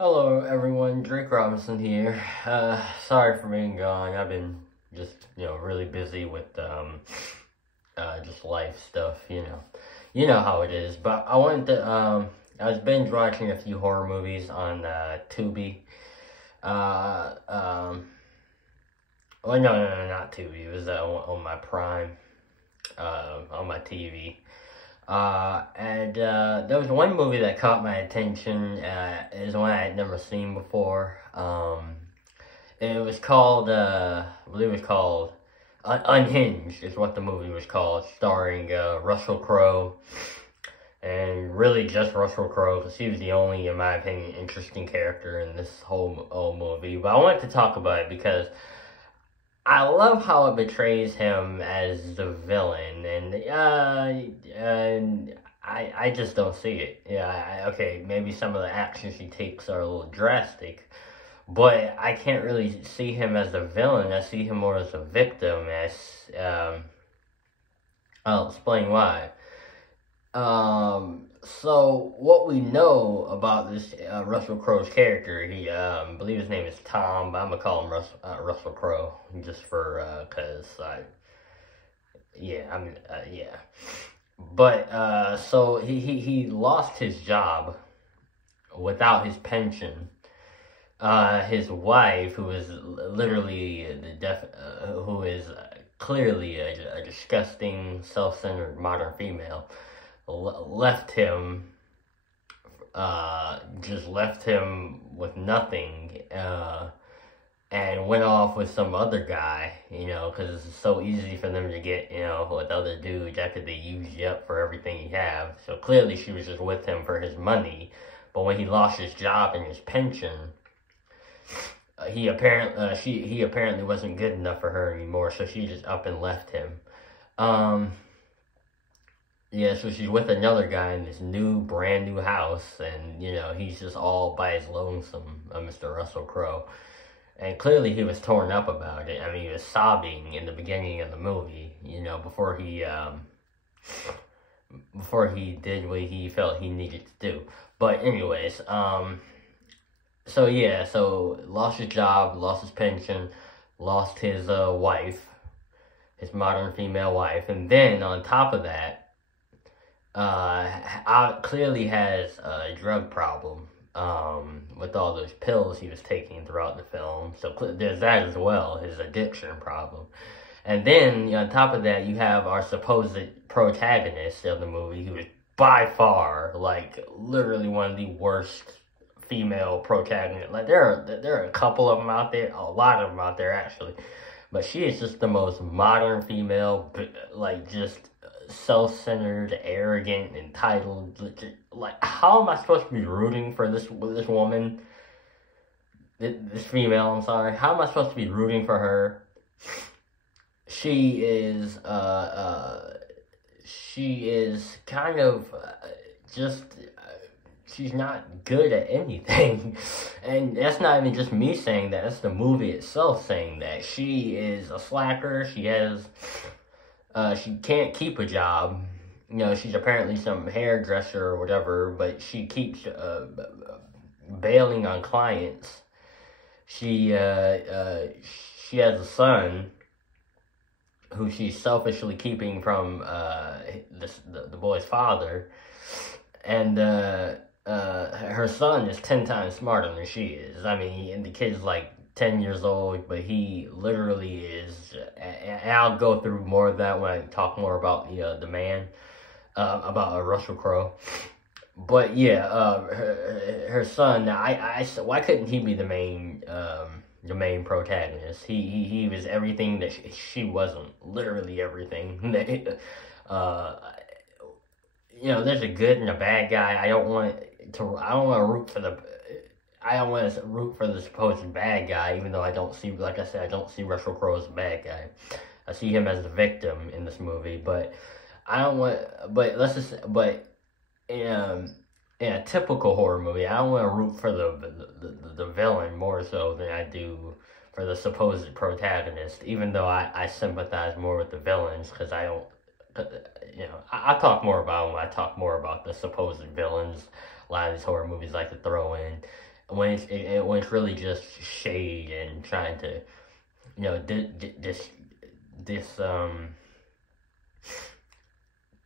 Hello everyone, Drake Robinson here. Sorry for being gone. I've been just, really busy with, just life stuff, You know how it is. But I wanted to, I was binge watching a few horror movies on, Tubi. Uh, um, well, no, not Tubi. It was, on my Prime, on my TV. There was one movie that caught my attention. It was one I had never seen before. It was called, I believe it was called Unhinged is what the movie was called, starring Russel Crowe. And really just Russell Crowe, because he was the only, in my opinion, interesting character in this whole movie. But I wanted to talk about it because I love how it betrays him as the villain, and I just don't see it. Yeah, okay, maybe some of the actions he takes are a little drastic, but I can't really see him as the villain. I see him more as a victim. I'll explain why. So what we know about this Russell Crowe's character, I believe his name is Tom, but I'm gonna call him Russell Crowe just for cause yeah. But so he lost his job without his pension. His wife, who is literally who is clearly a disgusting, self-centered modern female, left him, just left him with nothing, and went off with some other guy, because it's so easy for them to get, with other dudes after they use you up for everything you have. So clearly she was just with him for his money, but when he lost his job and his pension, he apparently wasn't good enough for her anymore, so she just up and left him. Yeah, so she's with another guy in this brand new house, and, he's just all by his lonesome, Mr. Russell Crowe. And clearly he was torn up about it. I mean, he was sobbing in the beginning of the movie, before he did what he felt he needed to do. But anyways, so lost his job, lost his pension, lost his wife, his modern female wife, and then on top of that, clearly has a drug problem, with all those pills he was taking throughout the film. So there's that as well, his addiction problem. And then, on top of that, you have our supposed protagonist of the movie, who is by far, literally one of the worst female protagonists. There are a couple of them out there, a lot of them out there, actually. But she is just the most modern female, just self-centered, arrogant, entitled. How am I supposed to be rooting for this woman? This female, I'm sorry. How am I supposed to be rooting for her? She is kind of she's not good at anything. And that's not even just me saying that, that's the movie itself saying that. She is a slacker. She can't keep a job. She's apparently some hairdresser or whatever, but she keeps bailing on clients. She has a son who she's selfishly keeping from the boy's father, and her son is 10 times smarter than she is. I mean, and the kid's 10 years old, but he literally is, and I'll go through more of that when I talk more about the man, about Russell Crowe. But yeah, her son. Why couldn't he be the main protagonist? He was everything that she wasn't. Literally everything. There's a good and a bad guy. I don't want to root for the supposed bad guy, even though I don't see, like I said, I don't see Russell Crowe as a bad guy. I see him as the victim in this movie, but in a typical horror movie, I don't want to root for the villain more so than I do for the supposed protagonist, even though I sympathize more with the villains, because I don't, I talk more about them when I talk more about the supposed villains. A lot of these horror movies like to throw in. when it's really just shade and trying to, this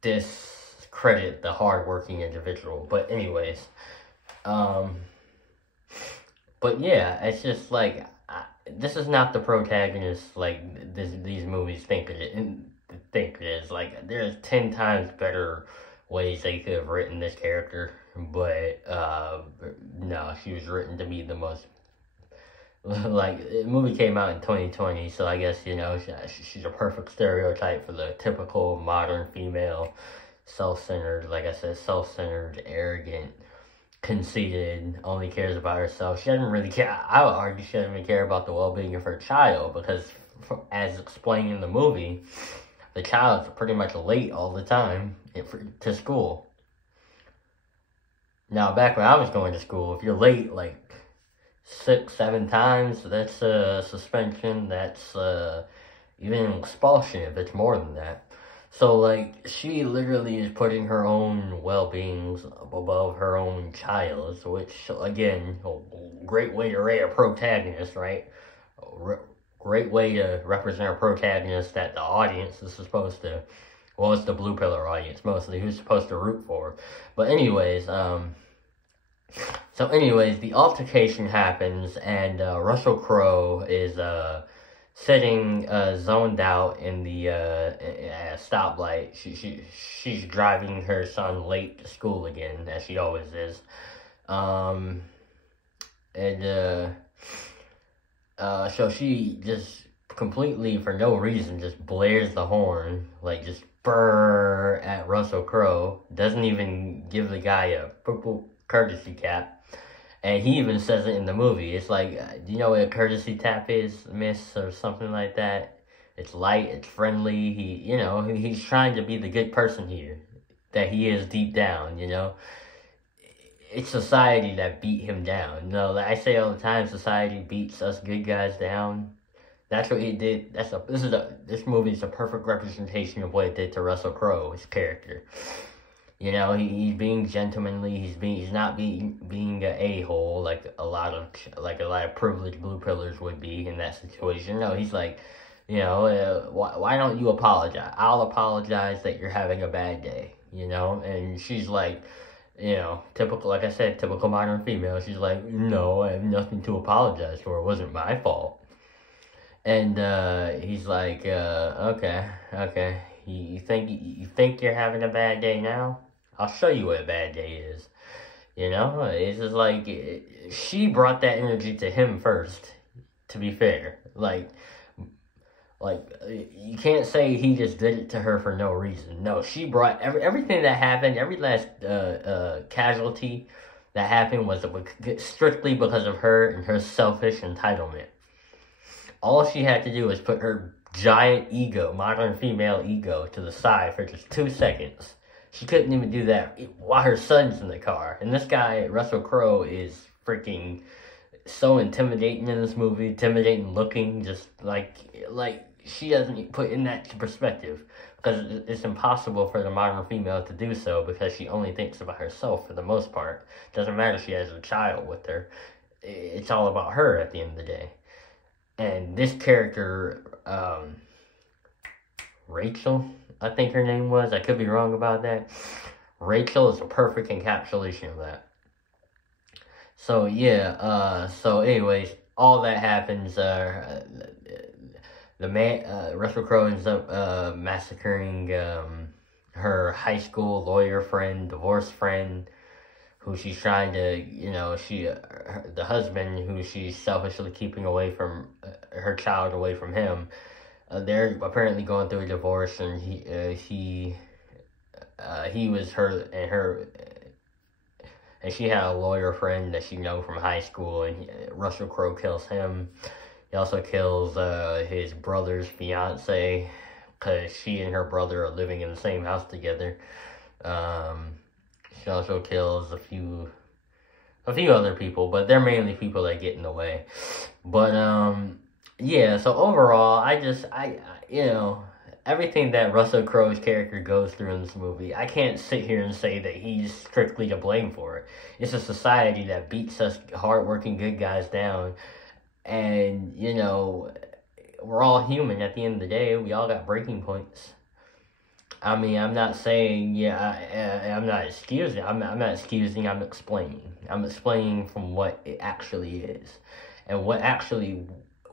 discredit the hardworking individual. But anyways, but yeah, it's just like, this is not the protagonist like these movies think it is. Like, there's 10 times better ways they could have written this character, but no, she was written to be the most, like, the movie came out in 2020, so I guess, she's a perfect stereotype for the typical modern female, self-centered, like I said, self-centered, arrogant, conceited, only cares about herself. She doesn't really care. I would argue she doesn't even care about the well-being of her child, because as explained in the movie, the child's pretty much late all the time to school. Now, back when I was going to school, if you're late like 6-7 times, that's a suspension. That's even expulsion if it's more than that. So, like, she literally is putting her own well-beings above her own child's, which, again, a great way to rate a protagonist, right? Great way to represent a protagonist that the audience is supposed to, well, it's the blue pillar audience mostly, who's supposed to root for. But anyways, the altercation happens, and Russel Crowe is sitting zoned out in the at a stoplight. She's driving her son late to school again, as she always is. So she just completely, for no reason, just blares the horn, like, just brrr at Russel Crowe. Doesn't even give the guy a purple courtesy tap. And he even says it in the movie. It's like, do you know what a courtesy tap is, miss, or something like that? It's light, it's friendly. He's trying to be the good person here, that he is deep down, It's society that beat him down. I say all the time, society beats us good guys down. That's what he did. This movie is a perfect representation of what it did to Russel Crowe, his character. He's being gentlemanly. He's not being an a-hole like a lot of privileged blue pillars would be in that situation. No, he's like, why don't you apologize? I'll apologize that you're having a bad day. And she's like, typical, like I said, typical modern female. She's like, no, I have nothing to apologize for. It wasn't my fault. And he's like, okay. You think you're having a bad day now? I'll show you what a bad day is. It's just like, she brought that energy to him first, to be fair. Like, you can't say he just did it to her for no reason. No, she brought everything that happened, every last casualty that happened was strictly because of her and her selfish entitlement. All she had to do was put her giant ego, modern female ego, to the side for just 2 seconds. She couldn't even do that while her son's in the car. And this guy, Russel Crowe, is freaking so intimidating in this movie, intimidating looking, just like she doesn't put in that perspective, because it's impossible for the modern female to do so, because she only thinks about herself for the most part. Doesn't matter if she has a child with her. It's all about her at the end of the day. And this character, Rachel, I think her name was. I could be wrong about that. Rachel is a perfect encapsulation of that. So, yeah, anyways, all that happens, Russel Crowe ends up, massacring, her high school lawyer friend, divorce friend, who she's trying to, the husband who she's selfishly keeping away from, her child away from him. They're apparently going through a divorce, and he was her, and she had a lawyer friend that she knew from high school, and Russel Crowe kills him. He also kills his brother's fiance, because she and her brother are living in the same house together. She also kills a few other people, but they're mainly people that get in the way. But yeah, so overall, everything that Russell Crowe's character goes through in this movie, I can't sit here and say that he's strictly to blame for it. It's a society that beats us hardworking good guys down, and you know, we're all human at the end of the day. We all got breaking points. I mean, I'm not saying, I'm not excusing. I'm not excusing. I'm explaining. I'm explaining from what it actually is, and what actually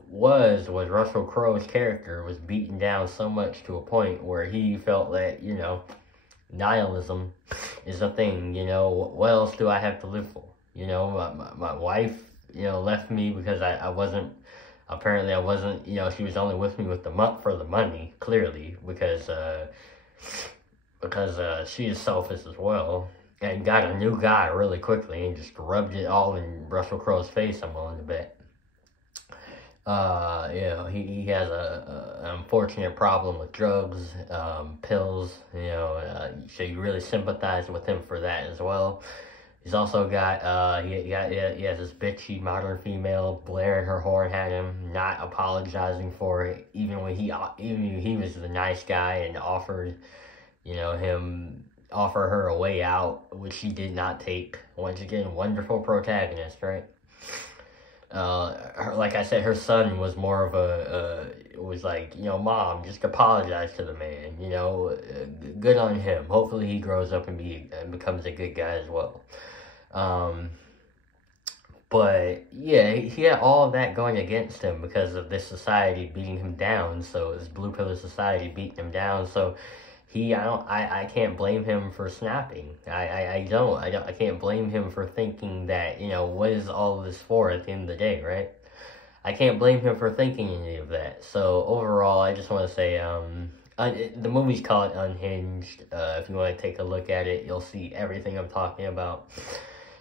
was Russell Crowe's character was beaten down so much to a point where he felt that, you know, nihilism is a thing. You know, what else do I have to live for? You know, my wife, you know, left me because I wasn't. Apparently, I wasn't. You know, she was only with me with for the money. Clearly, because she is selfish as well, and got a new guy really quickly and just rubbed it all in Russell Crowe's face, I'm willing to bet. You know, he has an unfortunate problem with drugs, pills, you know, so you really sympathize with him for that as well. He's also got, he has this bitchy modern female blaring her horn at him, not apologizing for it, even when he was the nice guy and offered, you know, offer her a way out, which she did not take. Once again, wonderful protagonist, right? Like I said, her son was more of was like, you know, Mom, just apologize to the man, you know, good on him. Hopefully he grows up and becomes a good guy as well. But yeah, he had all of that going against him because of this society beating him down. So this blue pillar society beating him down. So I can't blame him for snapping. I can't blame him for thinking that, you know, what is all of this for at the end of the day, right? I can't blame him for thinking any of that. So overall, I just want to say, the movie's called Unhinged. If you want to take a look at it, you'll see everything I'm talking about.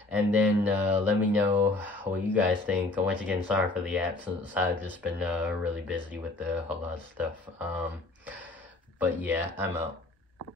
And then let me know what you guys think. Once again, sorry for the absence. I've just been really busy with a whole lot of stuff. But yeah, I'm out.